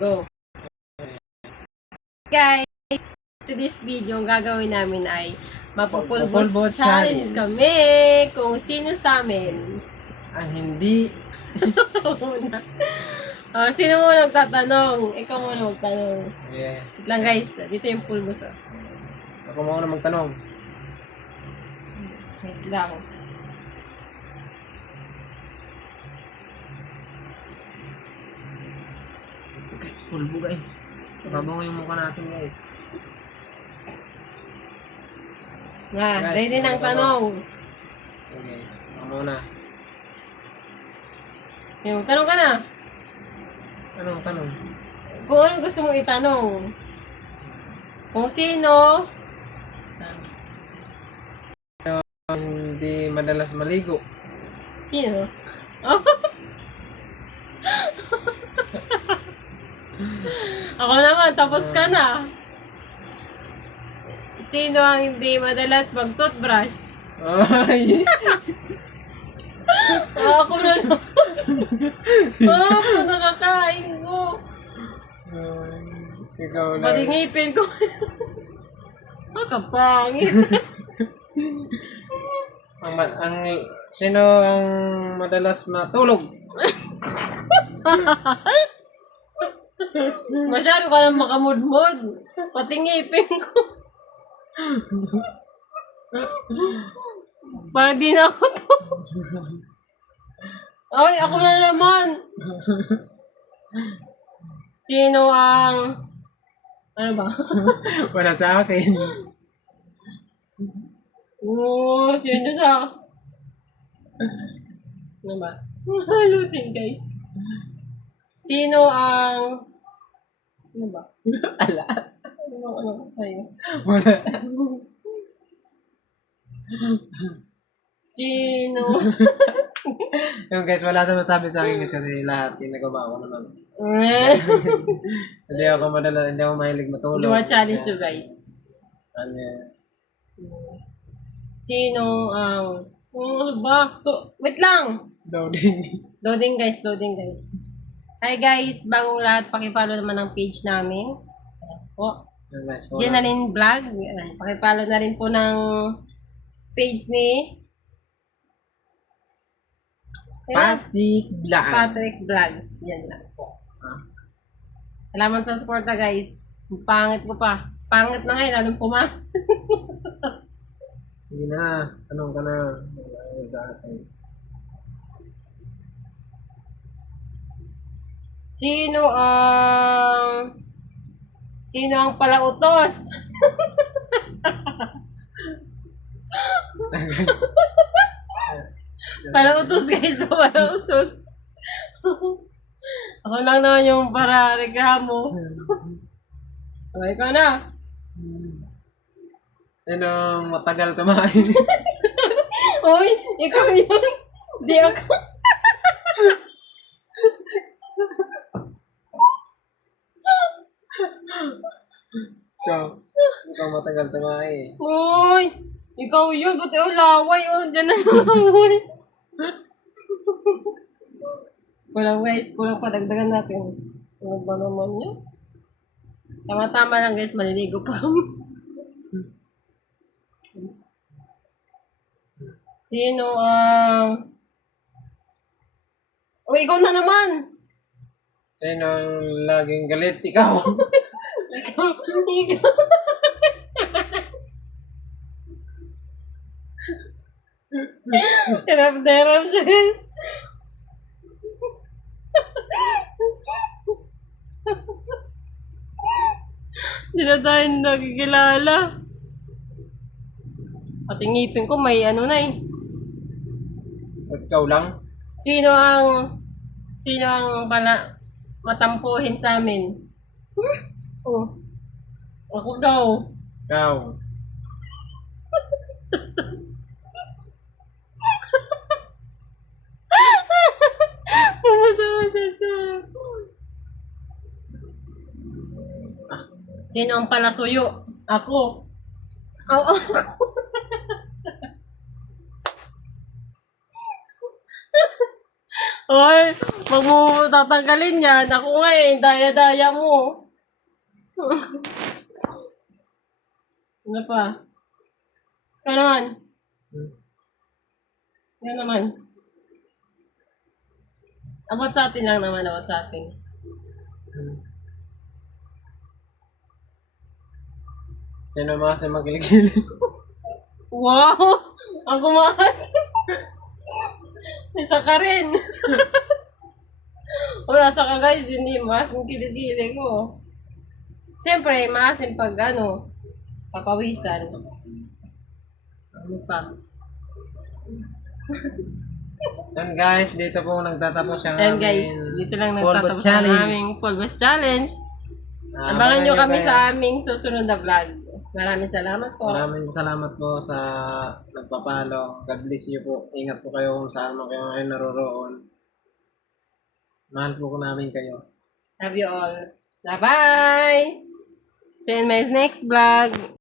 Go. Guys, today's video, ang gagawin namin ay magpupulbos challenge kami kung sino sa amin. Ang hindi. Sino mo nagtatanong? Ikaw muna magtanong. Yeah. Wait lang guys, dito yung pulbos. Ako muna magtanong. Wait lang. Guys, pulbo guys. Babango yung mukha natin guys. Nga, Guys, ready ng tanong. Okay, ako muna. Yung tanong ka na. Anong tanong? Kung anong gusto mong itanong. Kung sino. Hindi madalas maligo. Sino? Oh. Ako naman, tapos ka na. Sino ang hindi madalas mag-toothbrush? Ay! Ako na naman. Ako nakakain ko. Ikaw lang. Pati ngipin ko. Kapangit. Sino ang madalas matulog? Masyado ka lang makamudmod. Pati ngipin ko. Parang di na ako to. Ay, ako na naman. Sino ang... Ano ba? Wala sa akin. Sino sa... Ano ba? Halutin guys. Sino ang... Ano ba? Ala. Ano ko sa'yo? Wala. Sino? Yung guys, wala sa masabi sa akin kasi lahat ginagawa ko naman. Hindi ako mahilig matulog. Dua challenge you guys. Ano yan? Sino ang... ano ba? Wait lang! Loading. Loading guys. Hi guys, bagong lahat, pakipollow naman ang page namin. Po. Jenaline Vlog. Pakipollow na rin po ng page ni Patrick Vlogs. Yan lang po. Salamat sa suporta guys. Pangit ko pa. Pangit na ngayon, anong puma? Sige na, tanong ka na. Wala sa akin. Sino ang palautos? Palautos guys, palautos. Ako lang naman yung para reklamo. Okay ka na. Sino matagal tumahin? Uy, ikaw yun. Di ako. Ikaw matagal tumahin. Uy, ikaw yun. Buti yung laway. Diyan na yung laway. Kulang guys, kulang pa. Dagdagan natin. Ano ba naman yun? Tama-tama lang guys, maliligo pa kami. Sino ang... ikaw na naman! Sino ang laging galit? Ikaw! Ikaw! Hirap na hirap dyan. Hindi na tayo nakikilala. Pati ngipin ko may ano na eh. At ikaw lang? Sino ang matampuhin sa amin? Oh. Ako daw. Ikaw. Sino ang palasuyo? Ako. Oo. Oy, Pag mo tatanggalin yan, ako nga eh, daya-daya mo. Ano pa? Ikaw naman. Ikaw naman. About sa atin lang naman, about sa atin. Sino mga sa magkiligili? Wow! Ang kumakas! Isa ka rin. O nasa ka guys, hindi maasim kiligili ko. Siyempre, maasim pag papawisan. Ano pa? Yan guys, dito po nagtatapos ang Ayan aming guys, dito lang Polvo nagtatapos ang Challenge. aming Polvos Challenge. Ah, Abangan nyo kami kayo. sa aming susunod na vlog. Maraming salamat po. Maraming salamat po sa nagpapalo. God bless you po. Ingat po kayo kung saan man kayo ngayon naroroon. Mahal po namin kayo. Love you all. Bye-bye! See you in my next vlog.